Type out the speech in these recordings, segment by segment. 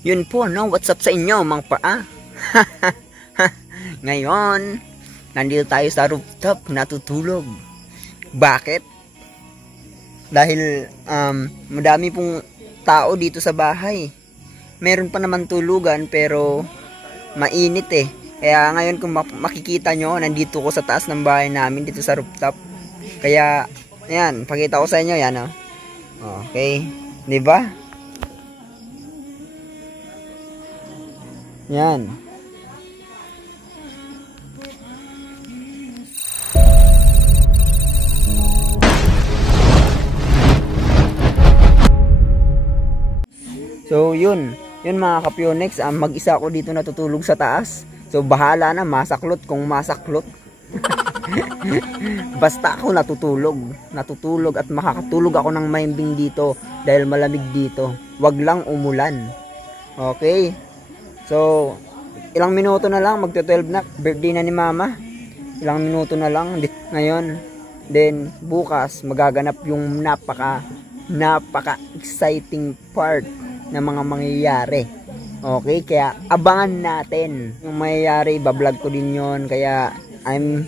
Yun po, no? What's up sa inyo, mga paa? Ngayon, nandito tayo sa rooftop, natutulog. Bakit? Dahil madami pong tao dito sa bahay. Meron pa naman tulugan pero mainit eh. Kaya ngayon kung makikita nyo, nandito ko sa taas ng bahay namin dito sa rooftop. Kaya, ayan, pakita ko sa inyo, yan oh. Okay, di ba? Yan. So, yun mga kapyonex, mag-isa ako dito natutulog sa taas. So, bahala na, masaklot kung masaklot. Basta ako natutulog at makakatulog ako ng maimbing dito dahil malamig dito. Wag lang umulan. Okay? So, ilang minuto na lang, magto-12 na, birthday na ni mama. Ilang minuto na lang, ngayon. Then, bukas, magaganap yung napaka-exciting part na mga mangyayari. Okay, kaya abangan natin yung mangyayari, bablog ko din yon. Kaya, I'm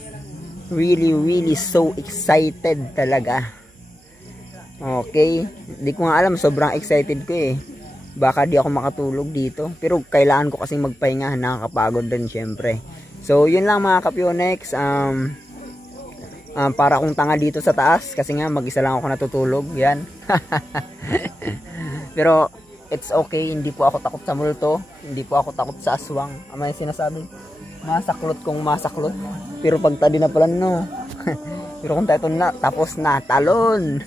really so excited talaga. Okay, di ko nga alam, sobrang excited ko eh. Baka di ako makatulog dito. Pero kailangan ko kasing magpahinga. Nakakapagod din syempre. So yun lang mga kapyonex. Para akong tanga dito sa taas. Kasi nga mag-isa lang ako natutulog. Yan. Pero it's okay. Hindi po ako takot sa multo. Hindi po ako takot sa aswang. Ama yung sinasabi. Masaklot kung masaklot. Pero pag tadi na pala no. Pero kung tayo na, tapos na. Talon.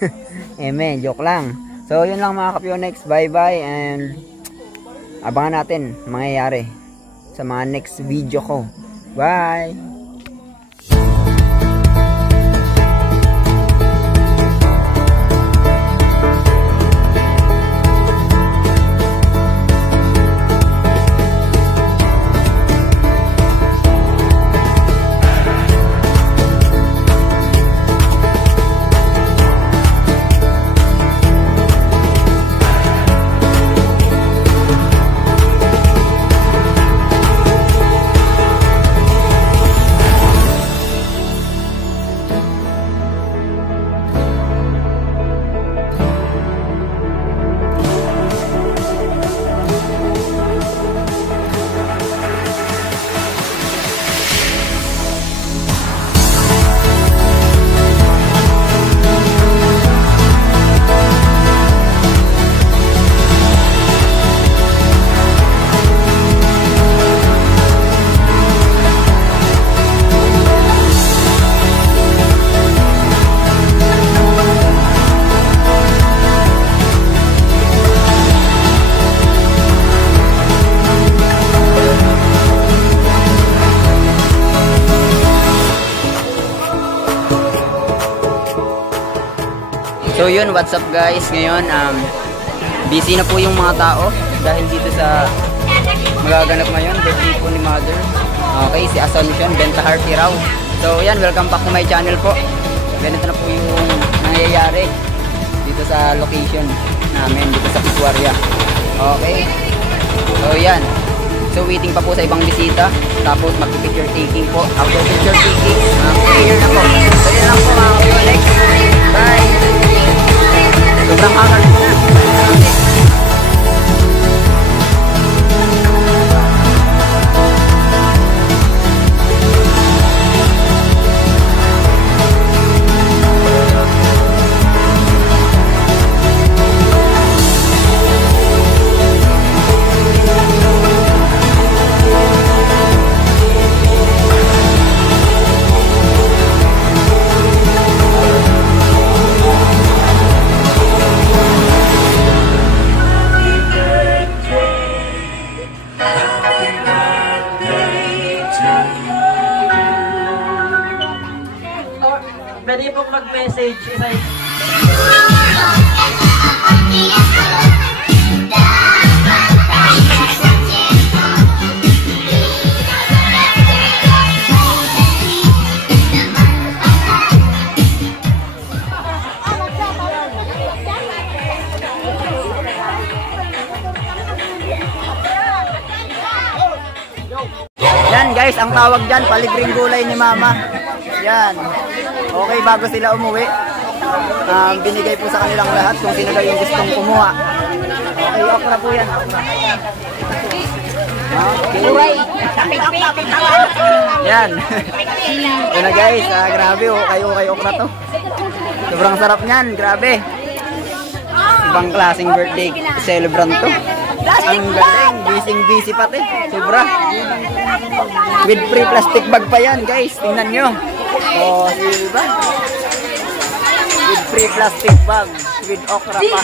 Joke lang. So, yun lang mga kapyonex. Bye-bye and abangan natin mangyayari sa mga next video ko. Bye! So yun, what's up guys? Ngayon, busy na po yung mga tao dahil dito sa magaganap ngayon, birthday po ni mother. Okay, si Asuncion, Benta Hearty raw. So yan, welcome back to my channel po. Ganito na po yung nangyayari dito sa location namin, dito sa Pisuaria. Okay, so yan. So waiting pa po sa ibang bisita. Tapos mag-picture taking po. After picture taking, clear na po. So yan lang po mga kapyonex. Bye! Sobrang hangal po na. guys, ang tawag dyan, palibreng gulay ni mama. Yan. Okay, bago sila umuwi, binigay po sa kanilang lahat kung sino daw yung gustong kumuha. Okay, okra po yan. Okay. Yan. Yan na guys, grabe oh, kayo okra to. Sobrang sarap niyan, grabe. Ibang klaseng birthday celebrant to. Ang galing, busy pati. Sobra. With free plastic bag pa yan guys, tingnan nyo. Oh, diba? With free plastic bag, with okra pa.